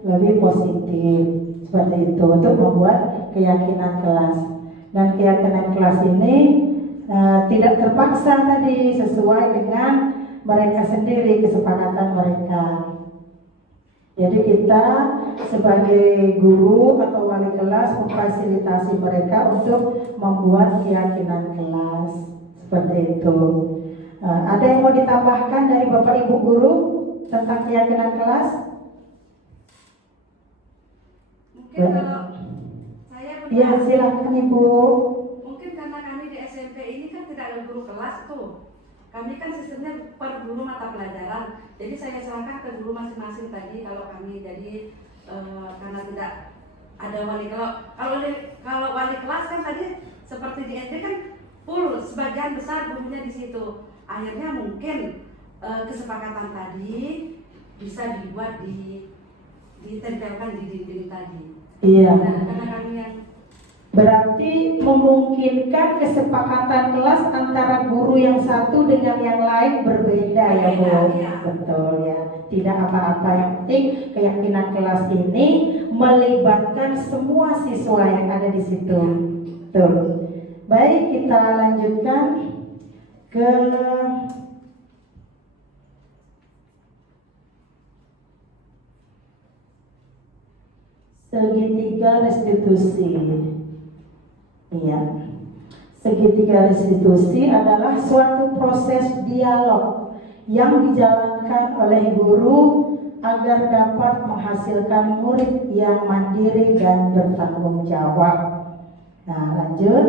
lebih positif. Seperti itu untuk membuat keyakinan kelas. Dan keyakinan kelas ini tidak terpaksa tadi, sesuai dengan mereka sendiri, kesepakatan mereka. Jadi kita sebagai guru atau wali kelas memfasilitasi mereka untuk membuat keyakinan kelas. Seperti itu. Ada yang mau ditambahkan dari Bapak Ibu guru tentang keyakinan kelas? Mungkin kalau saya Ya, silakan Ibu. mungkin karena kami di SMP ini kan tidak ada guru kelas tuh. Kami kan sistemnya per guru mata pelajaran. Jadi saya serahkan ke guru masing-masing tadi kalau kami jadi karena tidak ada wali kalau wali kelas kan tadi seperti di SD kan full sebagian besar gurunya di situ. Akhirnya mungkin kesepakatan tadi bisa dibuat ditempelkan di dinding tadi. Iya. Nah, karena kami yang Berarti memungkinkan kesepakatan kelas antara guru yang satu dengan yang lain berbeda ya Bu? Iya. Betul ya. Tidak apa-apa, yang penting keyakinan kelas ini melibatkan semua siswa yang ada di situ. Betul. Baik, kita lanjutkan ke segitiga restitusi. Iya. Segitiga restitusi adalah suatu proses dialog yang dijalankan oleh guru agar dapat menghasilkan murid yang mandiri dan bertanggung jawab. Nah, lanjut.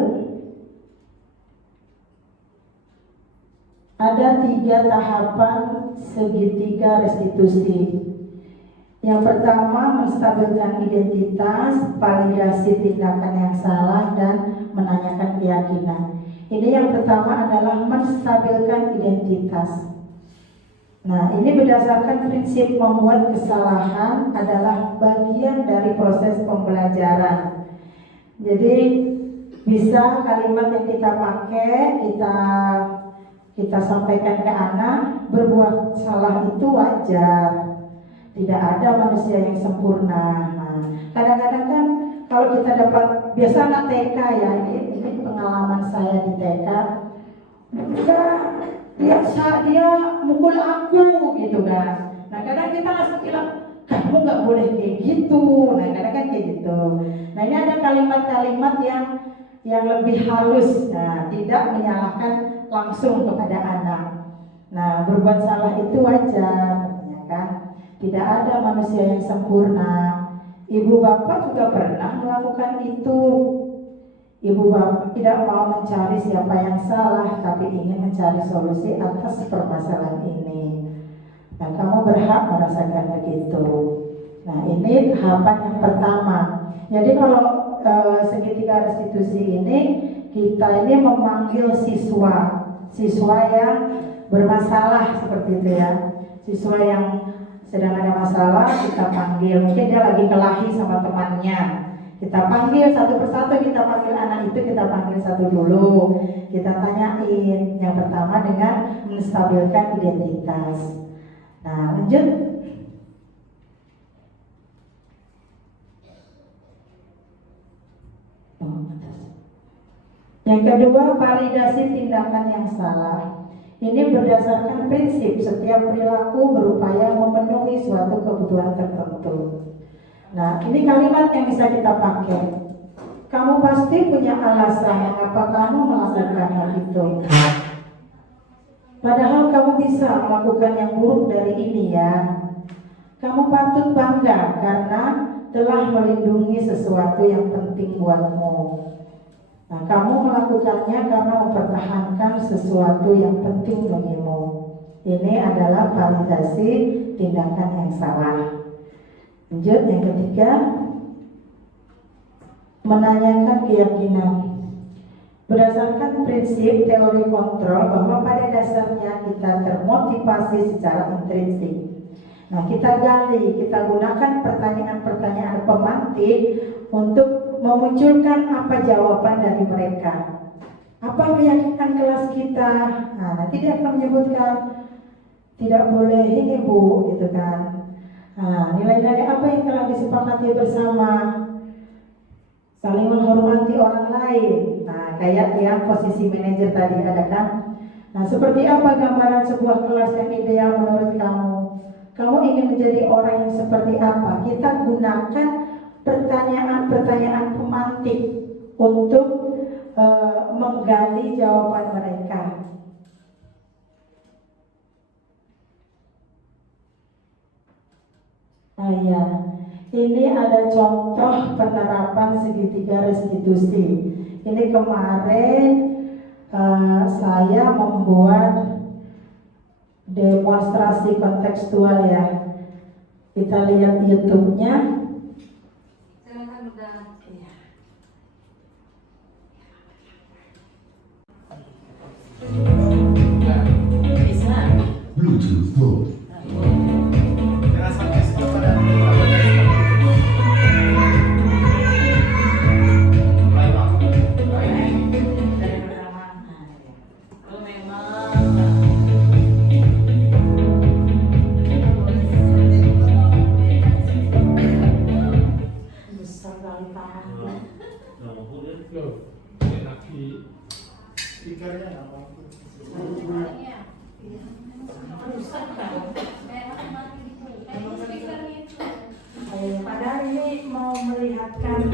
Ada 3 tahapan segitiga restitusi. Yang pertama, menstabilkan identitas, validasi tindakan yang salah, dan menanyakan keyakinan. Ini yang pertama adalah menstabilkan identitas. Nah, ini berdasarkan prinsip membuat kesalahan adalah bagian dari proses pembelajaran. Jadi bisa kalimat yang kita pakai, kita sampaikan ke anak, berbuat salah itu wajar. Tidak ada manusia yang sempurna. Nah, kadang-kadang kan kalau kita dapat, biasa anak TK ya, ini pengalaman saya di TK, dia mukul aku gitu kan. Nah, kadang kita langsung bilang, kamu nggak boleh kayak gitu. Nah, kadang kan kayak gitu. Nah, ini ada kalimat-kalimat yang lebih halus, nah, tidak menyalahkan langsung kepada anak. Nah, berbuat salah itu wajar, ya kan? Tidak ada manusia yang sempurna. Ibu bapak juga pernah melakukan itu. Ibu bapak tidak mau mencari siapa yang salah, tapi ingin mencari solusi atas permasalahan ini. Nah, kamu berhak merasakan begitu. Nah, ini tahapan yang pertama. Jadi kalau segitiga restitusi ini, kita ini memanggil siswa yang bermasalah seperti itu ya. Siswa yang sedang ada masalah kita panggil, mungkin dia lagi kelahi sama temannya, kita panggil satu persatu, kita panggil anak itu, kita panggil satu dulu, kita tanyain. Yang pertama dengan menstabilkan identitas. Nah, lanjut. Yang kedua, validasi tindakan yang salah. Ini berdasarkan prinsip setiap perilaku berupaya memenuhi suatu kebutuhan tertentu. Nah, ini kalimat yang bisa kita pakai. Kamu pasti punya alasan mengapa kamu melakukan hal itu. Padahal kamu bisa melakukan yang buruk dari ini ya. Kamu patut bangga karena telah melindungi sesuatu yang penting buatmu. Nah, kamu melakukannya karena mempertahankan sesuatu yang penting bagimu. Ini adalah validasi tindakan yang salah. Lanjut, yang ketiga, menanyakan keyakinan. Berdasarkan prinsip teori kontrol bahwa pada dasarnya kita termotivasi secara intrinsik. Nah, kita gali, kita gunakan pertanyaan-pertanyaan pemantik untuk memunculkan apa jawaban dari mereka. Apa keyakinan kelas kita? Nah, nanti dia akan menyebutkan tidak boleh ini Bu, gitu kan. Nah, nilai-nilai apa yang telah disepakati bersama? Saling menghormati orang lain. Nah, kayak yang posisi manajer tadi ada kan? Nah, seperti apa gambaran sebuah kelas yang ideal menurut kamu? Kamu ingin menjadi orang yang seperti apa? Kita gunakan pertanyaan-pertanyaan pemantik untuk menggali jawaban mereka. Ya, ini ada contoh penerapan segitiga restitusi. Ini kemarin saya membuat demonstrasi kontekstual ya. Kita lihat YouTube-nya. Silakan udah. Iya. Bisa. Bluetooth mode. Jangan sampai stop pada Padahal ini mau melihatkan.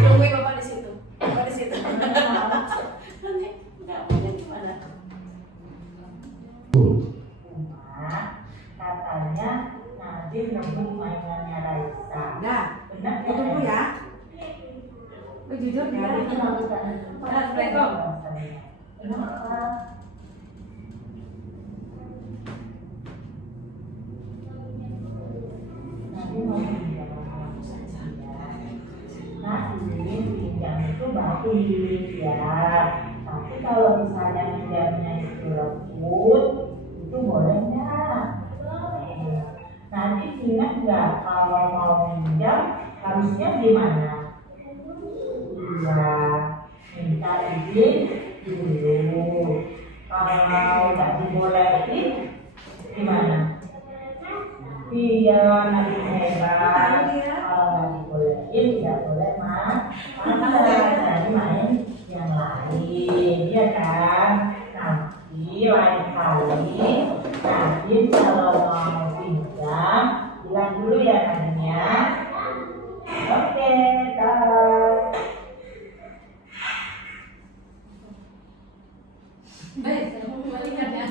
Tungguin Bapak di situ. Bapak di situ. Nanti nggak punya gimana? Katanya Nadine ngebut mainannya Raisa. Nah, Benar tunggu ya. Lu jujur ya. Nadine melakukan. Assalamualaikum. Kenapa? Nah, ini pinjam itu baik ya. Tapi kalau misalnya pinjamnya itu lembut, itu boleh nggak? Nanti ingat nggak kalau mau pinjam harusnya gimana? Iya, minta izin dulu. Kalau nggak dibolehin, gimana? Iya, nanti hebat. Kalau nggak dibolehin, tidak boleh mas. Jadi main yang lain, ya kan? Nanti lain kali, nanti kalau mau pinjam, bilang dulu ya nantinya. Oke, dah. Baik, kembalikan ya.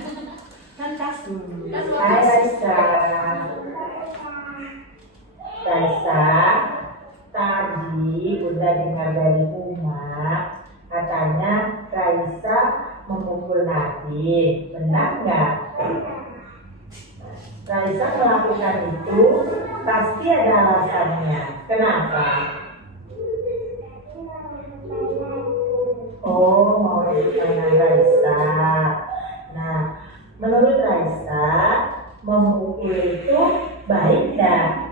Kan kas dulu. Hai Raisa. Raisa, tadi udah dengar dari Uma, katanya Raisa memukul Nadine, benar nggak? Raisa melakukan itu pasti ada alasannya. Kenapa? Oh, mau rebut mainan Raisa. Nah, menurut Raisa, memukul itu baik nggak?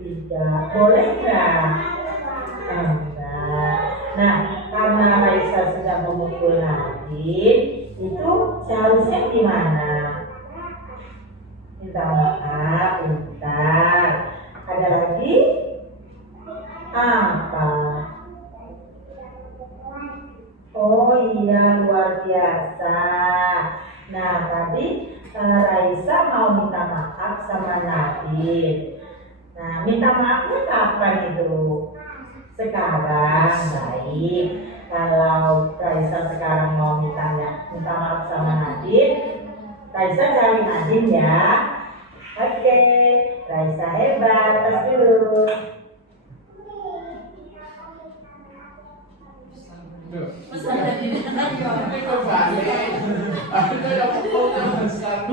Tidak. Boleh nggak? Enggak. Nah, karena Raisa sudah memukul Nadine, itu seharusnya gimana? Minta maaf, bentar. Ada lagi? Apa? Oh iya, luar biasa. Nah, tadi Raisa mau minta maaf sama Nadine. Nah, minta maafnya kapan itu? Sekarang baik, kalau Raisa sekarang mau minta maaf sama Nadine, Raisa cari Nadine ya. Oke, Raisa hebat, tas dulu. Tapi kok balik? Aku udah pukul besar.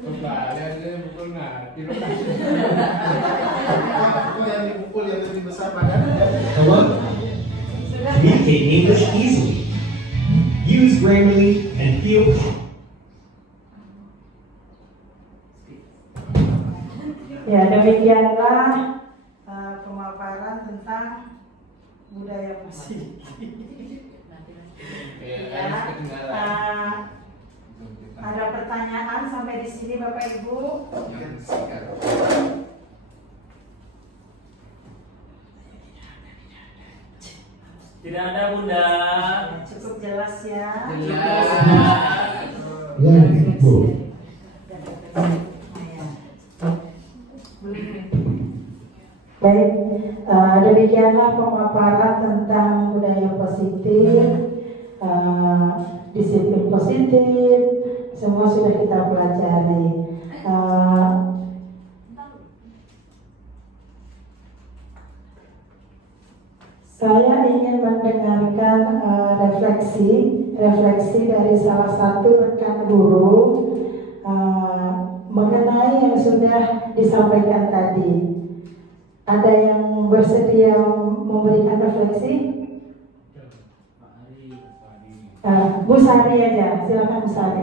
Kembali aja pukul ngerti lo kan. Aku yang dipukul yang lebih besar badannya. Hello? Communicate English easily. Use Grammarly and feel Ya, demikianlah pemaparan tentang budaya positif. Ada pertanyaan sampai di sini Bapak Ibu? Tidak ada Bunda. Cukup jelas ya. Jelas. Learning mode. Baik, demikianlah pemaparan tentang budaya positif, disiplin positif, semua sudah kita pelajari. Saya ingin mendengarkan refleksi dari salah satu rekan guru mengenai yang sudah disampaikan tadi. Ada yang bersedia memberikan refleksi? Bu Sari aja, silakan Bu Sari.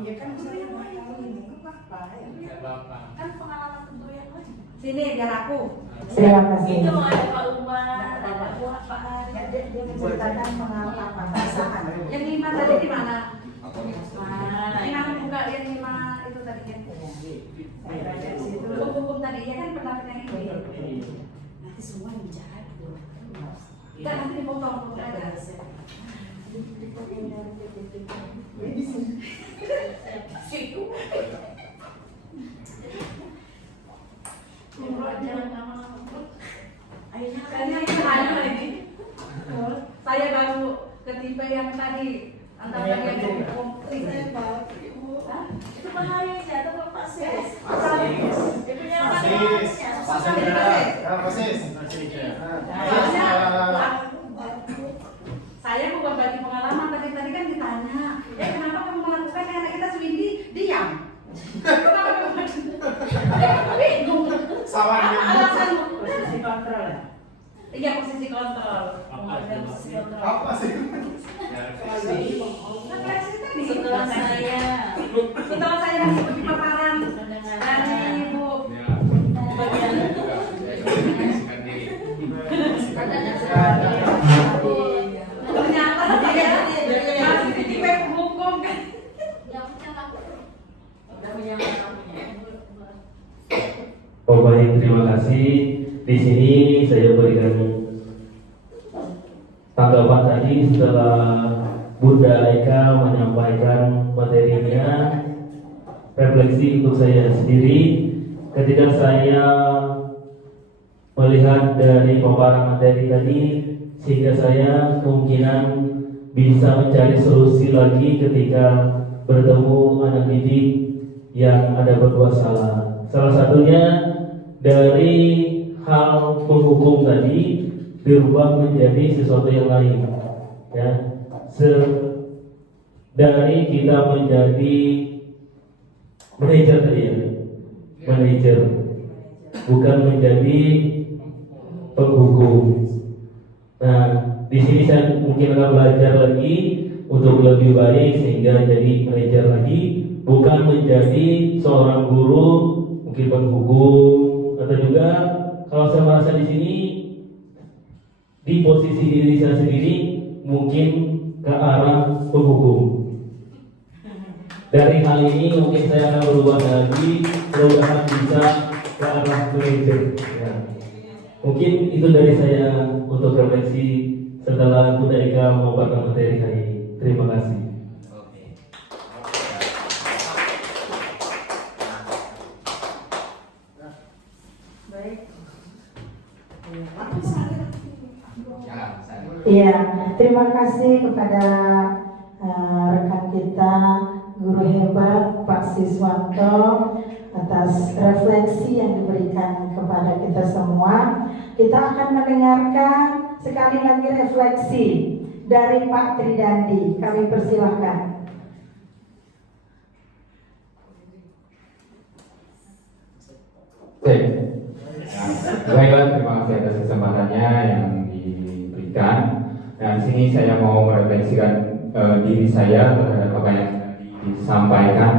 Iya kan saya mau ini kok apa ya? Enggak apa-apa. Kan pengalaman kedua yang lain. Sini biar aku. Terima kasih. Itu ada Pak Umar, ada Pak Hari. Dia menceritakan pengalaman apa perasaan. Yang 5 tadi di mana? Nah, Ini aku buka yang 5 itu tadi kan. Hukum tadi ya kan pendapat yang ini. nanti semua yang bicara itu. Enggak nanti dipotong aja. Kayaknya itu ada lagi. Saya baru ketipe yang tadi antara yang komplit. Itu bahaya sih atau pasis? Itu yang Saya mau berbagi pengalaman tadi kan ditanya, ya kenapa kamu melakukan anak kita Swindi diam? Kenapa kamu? Aku bingung. Alasan Posisi kontrol ya? Iya posisi kontrol. Apa sih? setelah saya mengikuti paparan dari Ibu ternyata dia masih di web hukum kan. Oh baik, terima kasih. Di sini saya berikan tanggapan tadi setelah Bunda Eka menyampaikan materinya, refleksi untuk saya sendiri ketika saya melihat dari paparan materi tadi, sehingga saya kemungkinan bisa mencari solusi lagi ketika bertemu anak didik yang ada berbuat salah. Salah satunya dari hal penghukum tadi dirubah menjadi sesuatu yang lain, ya. Dari kita menjadi manajer tadi ya, manajer, bukan menjadi penghukum. Nah, di sini saya mungkin akan belajar lagi untuk lebih baik sehingga jadi manajer lagi, bukan menjadi seorang guru, mungkin penghukum, atau juga kalau saya merasa di sini di posisi diri saya sendiri mungkin ke arah penghukum. Dari hal ini mungkin saya akan berubah lagi, mudah-mudahan bisa ke arah manajer. Ya. Mungkin itu dari saya untuk refleksi setelah Bunda Eka memaparkan materi hari ini. Terima kasih. Oke. Baik. Iya, terima kasih kepada rekan kita guru hebat Pak Siswanto atas refleksi yang diberikan kepada kita semua. Kita akan mendengarkan sekali lagi refleksi dari Pak Tridandi. Kami persilahkan. Baiklah, terima kasih atas kesempatannya yang diberikan. Dan sini saya mau merefleksikan diri saya terhadap apa yang disampaikan.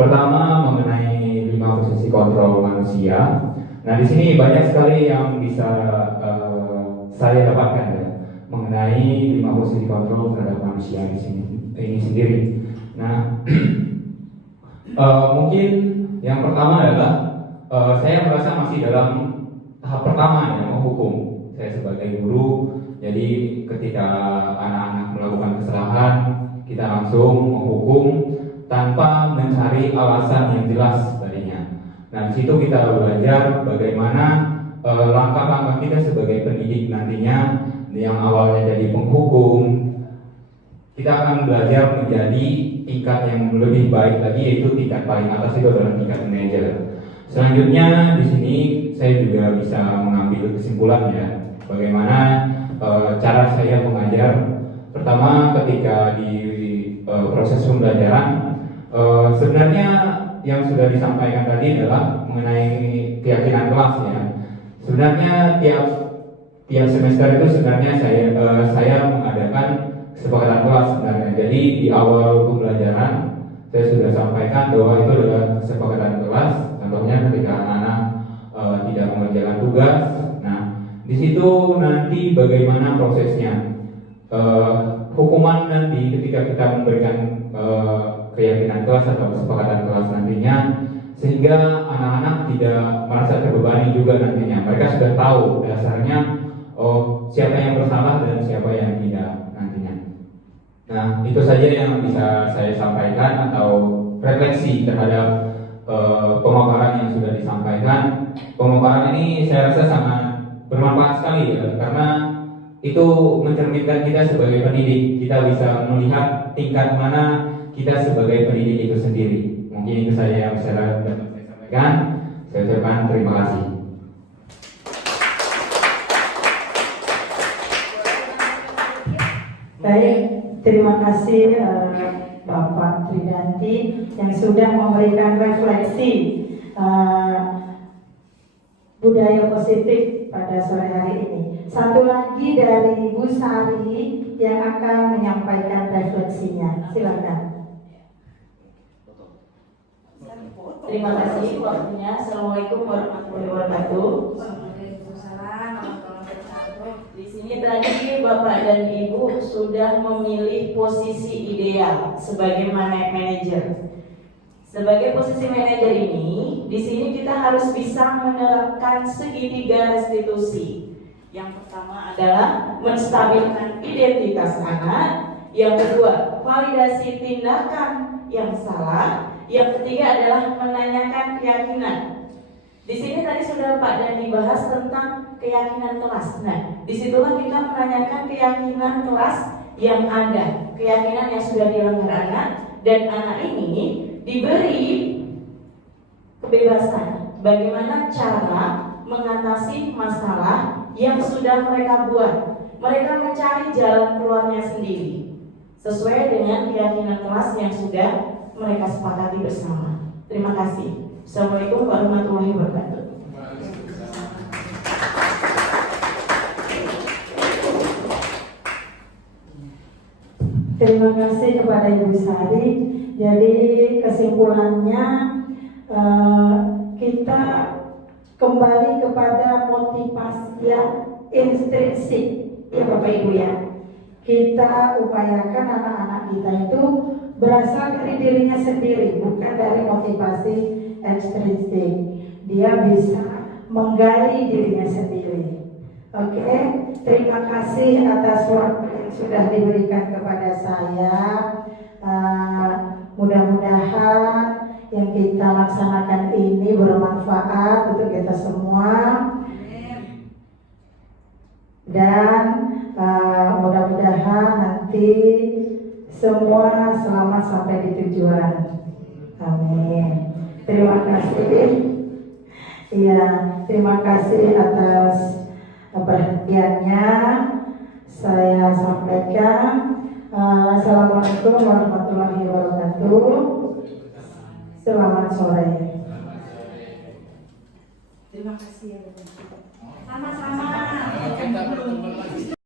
Pertama mengenai 5 posisi kontrol manusia. Nah di sini banyak sekali yang bisa saya dapatkan ya, mengenai 5 posisi kontrol terhadap manusia di sini ini sendiri. Nah mungkin yang pertama adalah saya merasa masih dalam tahap pertama ya, menghukum. Saya sebagai guru, jadi ketika anak-anak melakukan kesalahan, kita langsung menghukum tanpa mencari alasan yang jelas tadinya. Nah, di situ kita belajar bagaimana langkah-langkah kita sebagai pendidik nantinya, yang awalnya jadi penghukum, kita akan belajar menjadi tingkat yang lebih baik lagi, yaitu tingkat paling atas itu adalah tingkat manajer. Selanjutnya di sini saya juga bisa mengambil kesimpulan ya, bagaimana cara saya mengajar. Pertama ketika di proses pembelajaran, sebenarnya yang sudah disampaikan tadi adalah mengenai keyakinan kelas ya. Sebenarnya tiap semester itu sebenarnya saya mengadakan kesepakatan kelas sebenarnya. Jadi di awal pembelajaran saya sudah sampaikan bahwa itu adalah kesepakatan kelas. Contohnya ketika anak-anak tidak mengerjakan tugas, nah di situ nanti bagaimana prosesnya. Hukuman nanti ketika kita memberikan keyakinan kelas atau kesepakatan kelas nantinya, sehingga anak-anak tidak merasa terbebani juga nantinya. Mereka sudah tahu dasarnya siapa yang bersalah dan siapa yang tidak nantinya. Nah itu saja yang bisa saya sampaikan atau refleksi terhadap pemaparan yang sudah disampaikan. Pemaparan ini saya rasa sangat bermanfaat sekali ya, karena itu mencerminkan kita sebagai pendidik. Kita bisa melihat tingkat mana kita sebagai pendidik itu sendiri. Mungkin itu saja yang bisa saya sampaikan. Saya ucapkan terima kasih. Baik, terima kasih Bapak Tridandi yang sudah memberikan refleksi budaya positif pada sore hari ini. Satu lagi dari Bu Sari yang akan menyampaikan refleksinya. Silakan. Terima kasih waktunya. Assalamualaikum warahmatullahi wabarakatuh. Di sini tadi Bapak dan Ibu sudah memilih posisi ideal sebagai manajer. Sebagai posisi manajer ini, di sini kita harus bisa menerapkan segitiga restitusi. Yang pertama adalah menstabilkan identitas anak. Yang kedua, validasi tindakan yang salah. Yang ketiga adalah menanyakan keyakinan. Di sini tadi sudah Pak dan dibahas tentang keyakinan kelas. Nah, disitulah kita menanyakan keyakinan kelas yang ada, keyakinan yang sudah dilanggar anak, dan anak ini diberi kebebasan bagaimana cara mengatasi masalah yang sudah mereka buat. Mereka mencari jalan keluarnya sendiri sesuai dengan keyakinan kelas yang sudah mereka sepakati bersama. Terima kasih. Assalamualaikum warahmatullahi wabarakatuh. Terima kasih kepada Ibu Sari. Jadi kesimpulannya kita kembali kepada motivasi yang intrinsik ya Bapak Ibu ya. Kita upayakan anak-anak kita itu berasal dari dirinya sendiri, bukan dari motivasi ekstrinsik. Dia bisa menggali dirinya sendiri. Oke, terima kasih atas waktu sudah diberikan kepada saya. Mudah-mudahan yang kita laksanakan ini bermanfaat untuk kita semua. Dan mudah-mudahan nanti semua selamat sampai di tujuan. Amin. Terima kasih. Iya, terima kasih atas perhatiannya. Saya sampaikan. Assalamualaikum warahmatullahi wabarakatuh. Selamat sore. Terima kasih ya. Sama-sama. Kita bertemu lagi.